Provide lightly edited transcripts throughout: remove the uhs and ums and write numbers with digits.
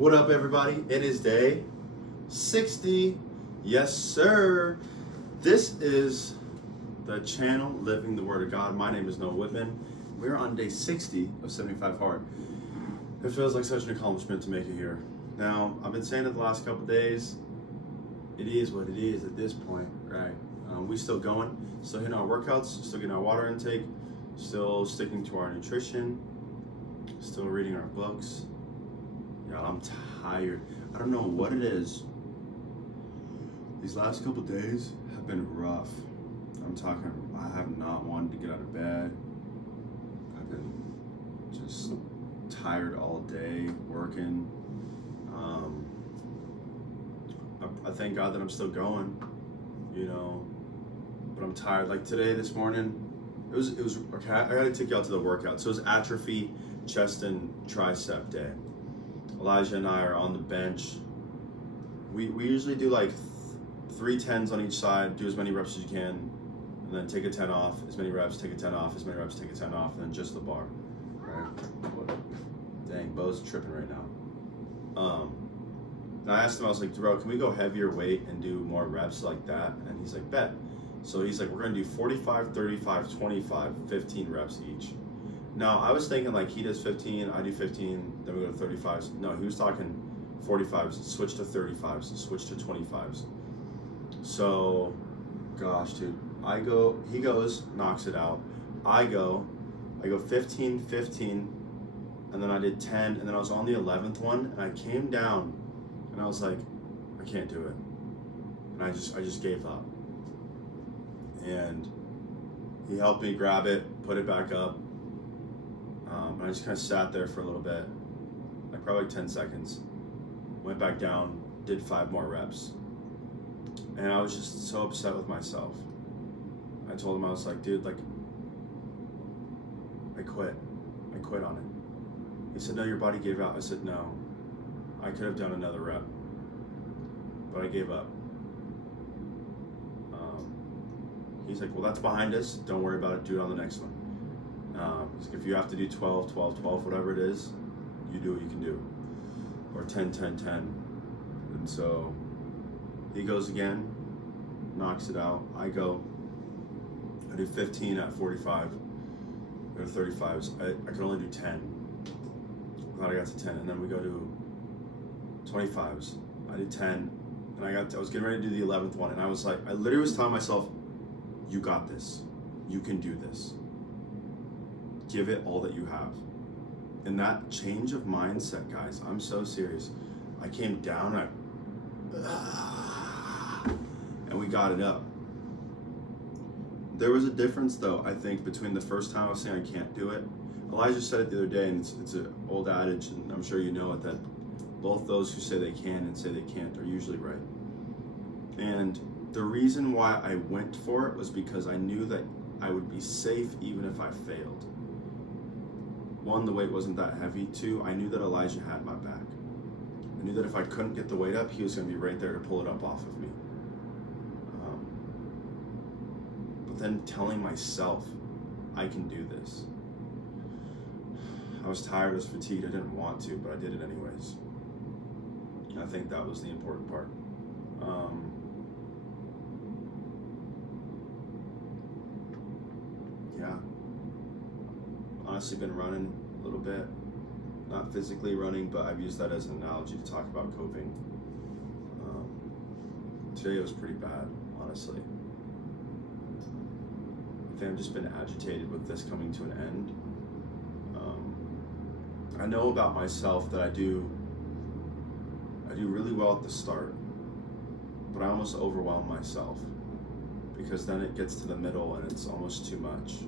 What up, everybody? It is day 60. Yes, sir. This is the channel Living the Word of God. My name is Noah Whitman. We're on day 60 of 75 Hard. It feels like such an accomplishment to make it here. Now, I've been saying it the last couple days. It is what it is at this point, right? We still going, still hitting our workouts, still getting our water intake, still sticking to our nutrition, still reading our books. Y'all, I'm tired. I don't know what it is. These last couple days have been rough. I have not wanted to get out of bed. I've been just tired all day working. I thank God that I'm still going, but I'm tired. Like today, this morning, it was okay. I gotta take y'all to the workout. So it was atrophy, chest and tricep day. Elijah and I are on the bench. We usually do like 3 10s on each side, do as many reps as you can, and then take a 10 off, as many reps, take a 10 off, as many reps, take a 10 off, and then just the bar. Right? Dang, Bo's tripping right now. And I asked him, I was like, bro, can we go heavier weight and do more reps like that? And he's like, bet. So he's like, we're gonna do 45, 35, 25, 15 reps each. Now, I was thinking like he does 15, I do 15, then we go to 35s. No, he was talking 45s, switch to 35s, switch to 25s. So, gosh, dude, he goes, knocks it out. I go 15, 15, and then I did 10, and then I was on the 11th one, and I came down, and I was like, I can't do it. And I just gave up. And he helped me grab it, put it back up. And I just kind of sat there for a little bit, like probably 10 seconds. Went back down, did 5 more reps. And I was just so upset with myself. I told him, I was like, dude, like, I quit on it. He said, no, your body gave out. I said, no, I could have done another rep, but I gave up. He's like, well, that's behind us. Don't worry about it. Do it on the next one. If you have to do 12, 12, 12, whatever it is, you do what you can do. Or 10, 10, 10. And so he goes again, knocks it out. I do 15 at 45, go to 35s. I can only do 10. Glad I got to 10. And then we go to 25s. I did 10, and I was getting ready to do the 11th one, and I was like, I literally was telling myself, you got this. You can do this. Give it all that you have. And that change of mindset, guys, I'm so serious. I came down and we got it up. There was a difference, though, I think, between the first time I was saying I can't do it. Elijah said it the other day, and it's an old adage, and I'm sure you know it, that both those who say they can and say they can't are usually right. And the reason why I went for it was because I knew that I would be safe even if I failed. 1, the weight wasn't that heavy. 2, I knew that Elijah had my back. I knew that if I couldn't get the weight up, he was going to be right there to pull it up off of me. But then telling myself, I can do this. I was tired, I was fatigued, I didn't want to, but I did it anyways. And I think that was the important part. Yeah. Honestly, been running a little bit. Not physically running, but I've used that as an analogy to talk about coping. Today it was pretty bad, honestly. I think I've just been agitated with this coming to an end. I know about myself that I do really well at the start, but I almost overwhelm myself because then it gets to the middle and it's almost too much.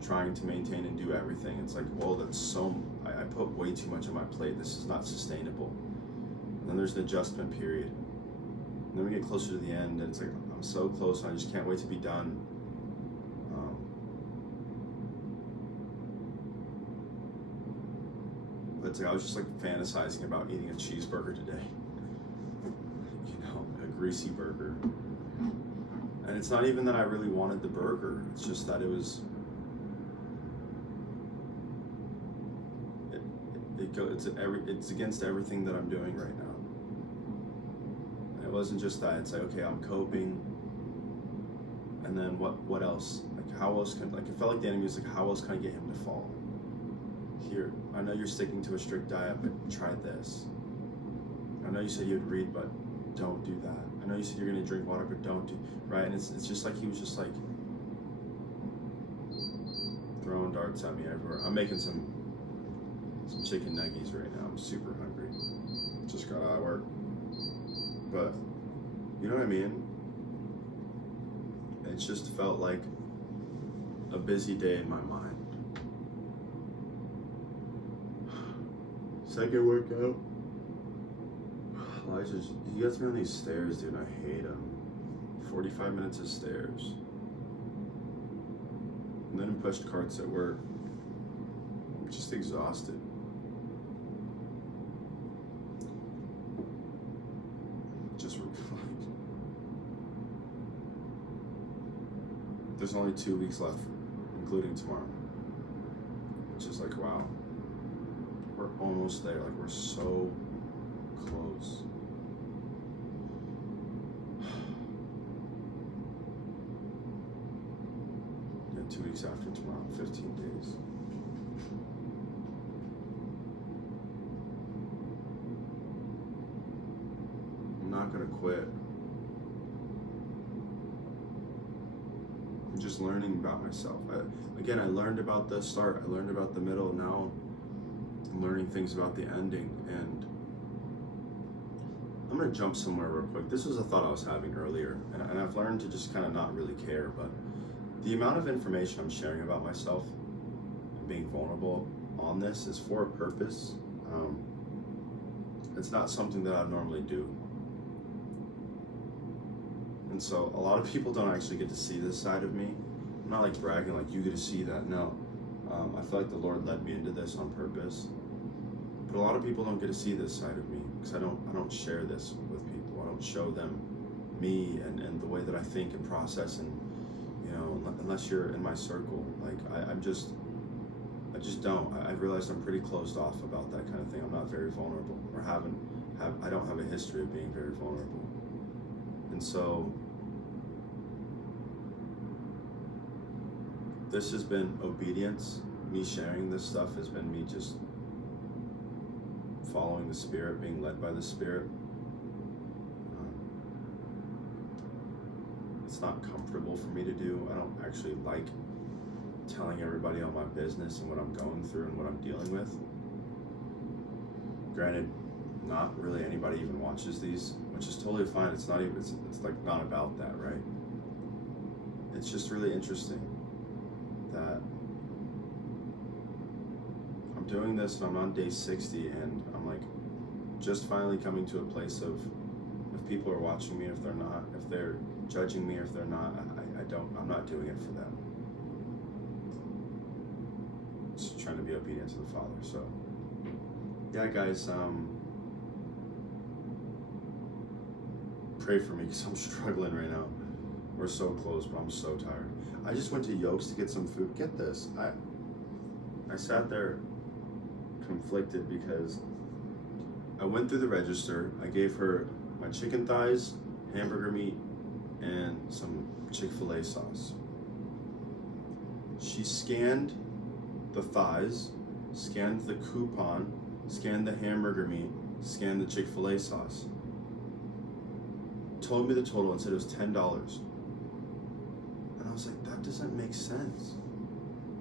Trying to maintain and do everything. It's like, well, I put way too much on my plate. This is not sustainable. And then there's the adjustment period. And then we get closer to the end and it's like, I'm so close and I just can't wait to be done. But it's like, I was just like fantasizing about eating a cheeseburger today. A greasy burger. And it's not even that I really wanted the burger. It's just that it it's against everything that I'm doing right now. And it wasn't just that. It's like, okay, I'm coping, and then what else? Like, how else can, like, it felt like the enemy was like, how else can I get him to fall? Here, I know you're sticking to a strict diet, but try this. I know you said you'd read, but don't do that. I know you said you're gonna drink water, but don't do, right? And it's just like he was just like throwing darts at me everywhere. I'm making some chicken nuggies right now. I'm super hungry. Just got out of work. But you know what I mean? It just felt like a busy day in my mind. Second workout. Elijah, he gets me on these stairs, dude, and I hate them. 45 minutes of stairs. And then pushed carts at work. I'm just exhausted. Just like, there's only 2 weeks left, including tomorrow. Which is like, wow. We're almost there. Like, we're so close. Yeah, 2 weeks after tomorrow, 15 days. I'm not gonna quit. I'm just learning about myself. I learned about the start, I learned about the middle, now I'm learning things about the ending, and I'm gonna jump somewhere real quick. This was a thought I was having earlier, and I've learned to just kind of not really care, but the amount of information I'm sharing about myself and being vulnerable on this is for a purpose. It's not something that I normally do. And so a lot of people don't actually get to see this side of me. I'm not like bragging like you get to see that, no. I feel like the Lord led me into this on purpose. But a lot of people don't get to see this side of me because I don't share this with people. I don't show them me and the way that I think and process, and you know, unless you're in my circle. Like I just don't. I realized I'm pretty closed off about that kind of thing. I'm not very vulnerable, or I don't have a history of being very vulnerable. And so this has been obedience. Me sharing this stuff has been me just following the Spirit, being led by the Spirit. It's not comfortable for me to do. I don't actually like telling everybody all my business and what I'm going through and what I'm dealing with. Granted, not really anybody even watches these, which is totally fine. It's not even, it's like not about that, right? It's just really interesting that I'm doing this and I'm on day 60 and I'm like just finally coming to a place of if people are watching me, if they're not, if they're judging me, or if they're not, I'm not doing it for them. Just trying to be obedient to the Father. So yeah, guys, pray for me because I'm struggling right now. We're so close, but I'm so tired. I just went to Yokes to get some food. Get this, I sat there conflicted because I went through the register. I gave her my chicken thighs, hamburger meat, and some Chick-fil-A sauce. She scanned the thighs, scanned the coupon, scanned the hamburger meat, scanned the Chick-fil-A sauce. Told me the total and said it was $10. And I was like, that doesn't make sense.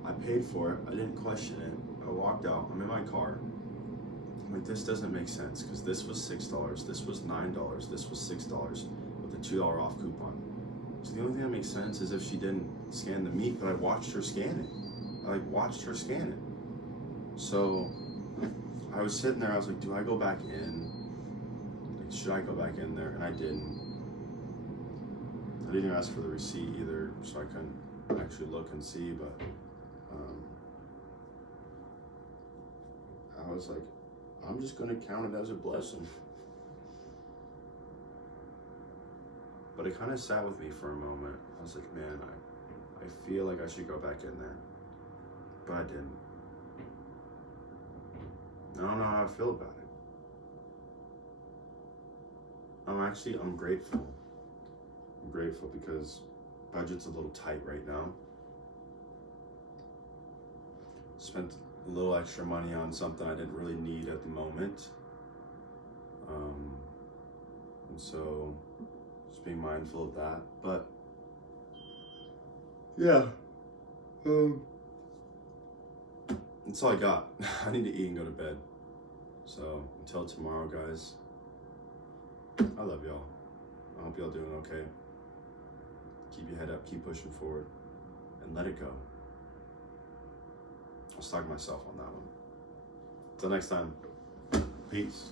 I paid for it. I didn't question it. I walked out. I'm in my car. I'm like, this doesn't make sense because this was $6. This was $9. This was $6 with a $2 off coupon. So the only thing that makes sense is if she didn't scan the meat, but I watched her scan it. I watched her scan it. So I was sitting there. I was like, do I go back in? Like, should I go back in there? And I didn't. I didn't even ask for the receipt either, so I couldn't actually look and see, but I was like, I'm just gonna count it as a blessing. But it kind of sat with me for a moment. I was like, man, I feel like I should go back in there, but I didn't. I don't know how I feel about it. I'm grateful. I'm grateful because budget's a little tight right now. Spent a little extra money on something I didn't really need at the moment. And so just being mindful of that. But yeah. That's all I got. I need to eat and go to bed. So until tomorrow, guys, I love y'all. I hope y'all doing okay. Keep your head up, keep pushing forward, and let it go. I was talking to myself on that one. Until next time, peace.